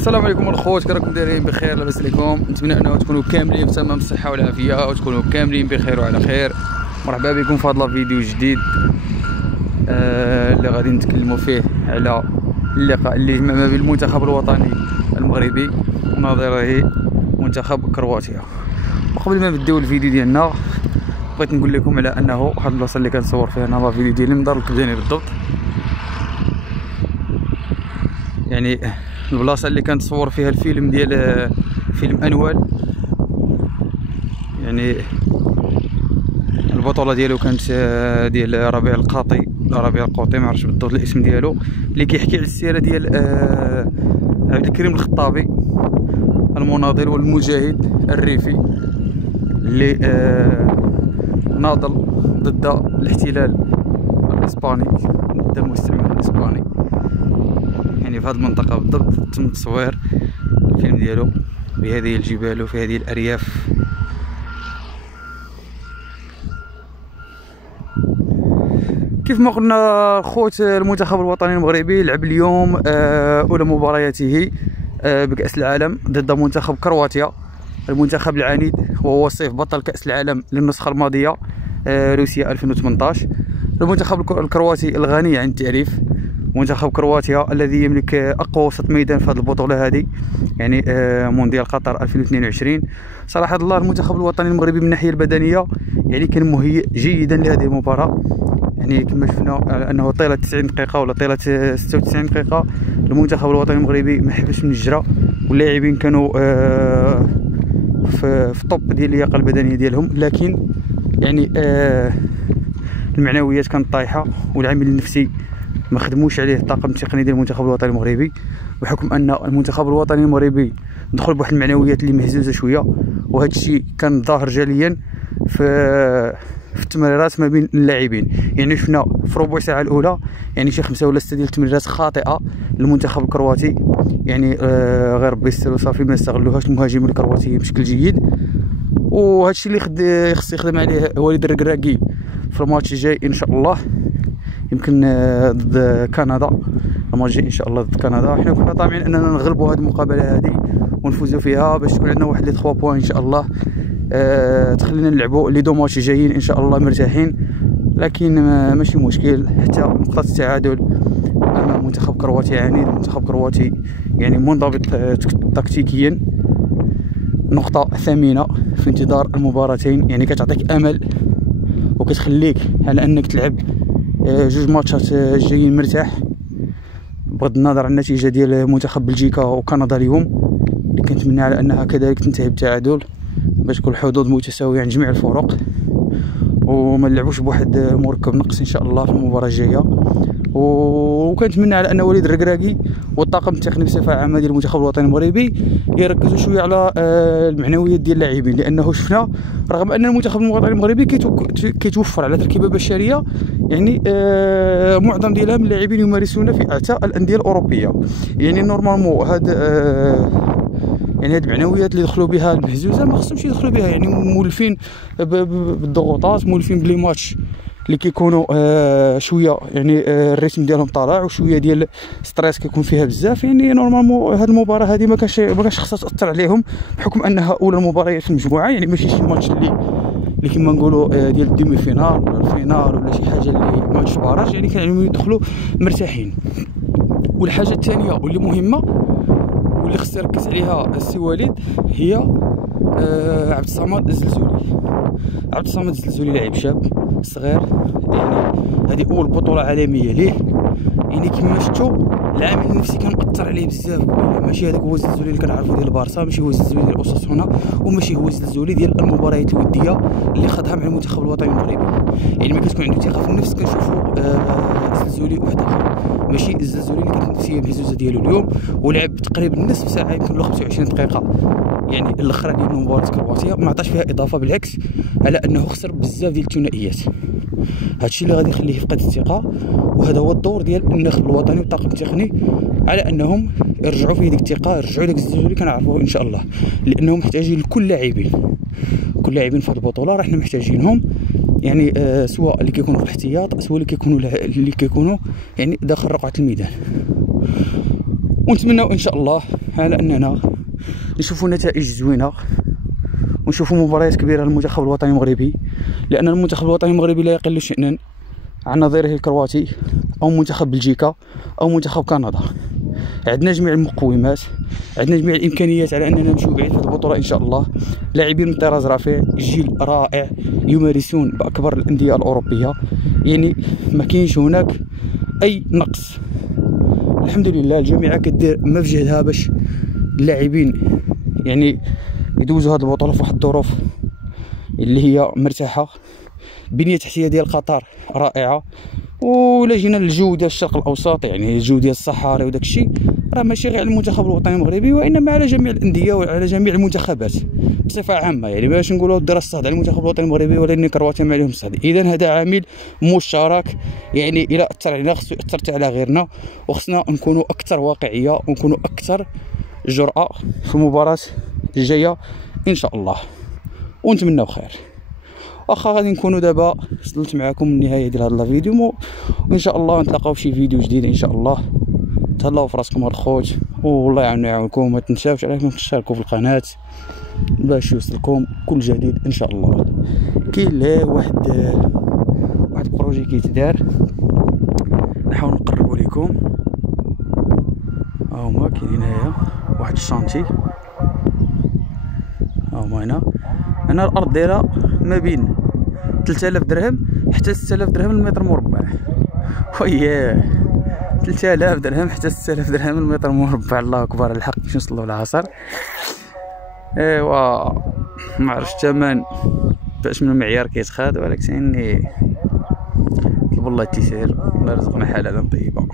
السلام عليكم الخوت، كراكم دايرين بخير؟ لاباس عليكم؟ نتمنى انه تكونوا كاملين في تمام الصحه والعافيه وتكونوا كاملين بخير وعلى خير. مرحبا بكم في هذا الفيديو جديد اللي غادي نتكلموا فيه على اللقاء اللي جمع ما بين المنتخب الوطني المغربي ونظيره منتخب كرواتيا. وقبل ما نبداو الفيديو ديالنا بغيت نقول لكم على انه هاد البلاصه اللي كنصور فيها انا الفيديو ديالي من دار الكبداني بالضبط، يعني البلاصه اللي كنتصور فيها الفيلم ديال فيلم انوال. يعني البطوله ديالو كانت ديال ربيع القوطي، ما عرفتش بالضبط الاسم ديالو، اللي كيحكي على السيره ديال عبد الكريم الخطابي، المناضل والمجاهد الريفي اللي ناضل ضد الاحتلال الاسباني، ضد المستعمر الاسباني. يعني في هذه المنطقه بالضبط تم تصوير الفيلم ديالو بهذه الجبال وفي هذه الارياف. كيف ما قلنا خوت، المنتخب الوطني المغربي لعب اليوم اولى مبارياته بكأس العالم ضد منتخب كرواتيا، المنتخب العنيد وهو وصيف بطل كأس العالم للنسخة الماضية روسيا 2018. المنتخب الكرواتي الغني عن التعريف، منتخب كرواتيا الذي يملك اقوى وسط ميدان في هذه البطوله هذه، يعني مونديال قطر 2022. صراحه الله المنتخب الوطني المغربي من الناحيه البدنيه يعني كان مهيئ جيدا لهذه المباراه. يعني كما شفنا انه طيله 90 دقيقه ولا طيله 96 دقيقه المنتخب الوطني المغربي ما حبش من الجرا، واللاعبين كانوا في الطوب ديال اللياقه البدنيه ديالهم، لكن يعني المعنويات كانت طايحه والعامل النفسي ما خدموش عليه الطاقم التقني ديال المنتخب الوطني المغربي، بحكم ان المنتخب الوطني المغربي دخل بواحد المعنويات اللي مهزوزه شويه. وهذا الشيء كان ظاهر جليا في التمريرات ما بين اللاعبين. يعني شفنا في ربع ساعه الاولى يعني شي 5 ولا 6 ديال التمريرات خاطئه للمنتخب الكرواتي، يعني غير بيستر وصافي ما استغلوهاش المهاجمين الكرواتيين بشكل جيد. وهذا الشيء اللي خص يخدم عليه وليد الركراكي في الماتش الجاي ان شاء الله، يمكن ضد كندا، الماتش الجاي ان شاء الله ضد كندا. حنا كنا طامعين اننا نغلبوا هذه المقابله هذه ونفوزوا فيها باش تكون عندنا واحد لي 3 بوين ان شاء الله، تخلينا نلعبوا لي دو ماتش جايين ان شاء الله مرتاحين. لكن ماشي مشكل، حتى نقطه التعادل امام منتخب كرواتي عنيد، منتخب كرواتي يعني منضبط تكتيكيا، نقطه ثمينه في انتظار المباراتين. يعني كتعطيك امل وكتخليك على انك تلعب جوج ماتشات جايين مرتاح، بغض النظر عن النتيجه ديال منتخب بلجيكا وكندا اليوم، اللي كنتمنى على انها كذلك تنتهي بالتعادل باش تكون الحظوظ متساويه عند جميع الفرق، وما نلعبوش بواحد مركب نقص ان شاء الله في المباراه الجايه. وكنتمنى على ان وليد الركراكي والطاقم التقني بصفه عامه ديال المنتخب الوطني المغربي يركزوا شويه على المعنويات ديال اللاعبين، لانه شفنا رغم ان المنتخب الوطني المغربي كيتوفر على تركيبه بشريه، يعني معظم ديالها من اللاعبين يمارسون في اعتى الانديه الاوروبيه. يعني نورمالمون هاد يعني هاد المعنويات اللي دخلوا بها المهزوزه ما خصهمش يدخلوا بها، يعني مولفين بالضغوطات، مولفين بلي ماتش اللي كيكونوا شويه يعني الريتم ديالهم طالع وشويه ديال ستريس كيكون فيها بزاف. يعني نورمالمون هاد المباراه هذه ما كانش خصها تاثر عليهم، بحكم انها اولى المباريات في المجموعه. يعني ماشي شي ماتش اللي كيما نقولوا ديال الديمي فينال ولا الفينال ولا شي حاجه اللي ماتش باراج، يعني كانوا يدخلوا مرتاحين. والحاجه الثانيه واللي مهمه واللي خص يركز عليها السي وليد هي عبد الصمد الزلزولي. عبد الصمد الزلزولي لاعب شاب صغير، يعني هذه اول بطوله عالميه ليه. يعني كما شفتوا العامل النفسي كان مأثر عليه بزاف، ماشي هذاك هو الزلزولي اللي كنعرفو ديال البارسا، ماشي هو الزلزولي ديال اوساسونا، وماشي هو الزلزولي ديال المباريات الوديه اللي خاضها مع المنتخب الوطني المغربي. يعني ما كتكون عنده ثقه في النفس كنشوفوا زلزولي واحد اخر، ماشي الزلزولي اللي كانت النفسيه مهزوزه ديالو اليوم، ولعب تقريبا نصف ساعه يمكن له 25 دقيقه. يعني الاخرى ديال مباراه كرواتيا ما عطاش فيها اضافه، بالعكس على انه خسر بزاف ديال الثنائيات. هادشي اللي غادي يخليه يفقد الثقه، وهذا هو الدور ديال الناخب الوطني والطاقم التقني على انهم يرجعوا فيه ديك الثقه، يرجعوا داك الزلزول اللي كنعرفوه ان شاء الله، لانهم محتاجين لكل لاعبين في هذه البطوله، راه حنا محتاجينهم. يعني سواء اللي كيكونوا في الاحتياط سواء اللي كيكونوا يعني داخل رقعه الميدان. ونتمنوا ان شاء الله على اننا نشوفوا نتائج زوينه ونشوفوا مباريات كبيره للمنتخب الوطني المغربي، لان المنتخب الوطني المغربي لا يقل شأنا عن نظيره الكرواتي او منتخب بلجيكا او منتخب كندا. عندنا جميع المقومات، عندنا جميع الامكانيات على اننا نمشيو بعيد في هذه البطوله ان شاء الله. لاعبين من طراز رفيع، جيل رائع يمارسون باكبر الانديه الاوروبيه، يعني ما كاينش هناك اي نقص. الحمد لله الجامعه كدير ما في جهدها باش اللاعبين يعني يدوزوا هذه البطوله في واحد الظروف اللي هي مرتاحه. بنيه تحتيه ديال قطر رائعه، ولا جينا للجو ديال الشرق الاوسط يعني الجو ديال الصحاري وداك الشيء، راه ماشي غير على المنتخب الوطني المغربي وانما على جميع الانديه وعلى جميع المنتخبات بصفه عامه. يعني باش نقولوا الدراسه الصهد على المنتخب الوطني المغربي ولكن كرواتيا ما عليهم الصهد. اذا هذا عامل مشترك، يعني الى اثر علينا خصو ياثر على غيرنا، وخصنا نكونوا اكثر واقعيه ونكونوا اكثر جرأه في المباراه الجايه ان شاء الله، ونتمناو خير. واخا غادي نكونوا دابا وصلت معكم النهايه ديال هذا الفيديو، وان شاء الله نتلاقاو في شي فيديو جديد ان شاء الله. تهلاو في راسكم الخوت، والله يعاونكم. ما تنساوش عليكم تشتركوا في القناه باش يوصلكم كل جديد ان شاء الله. كاين لا واحد البروجي كيتدار، نحاول نقربوا لكم. ها هما كاينين هنايا واحد الشانتي، ها هما هنا الارض دايره ما بين 3000 درهم حتى 6000 درهم المتر مربع. وياه 3000 درهم حتى 6000 درهم المتر مربع، الله اكبر. الحق باش نوصلوا للعصر. ايوا ما عرفتش الثمن باش من المعيار كيتخاد، ولكن طلب الله التيسير، الله يرزقنا حلالا طيبه.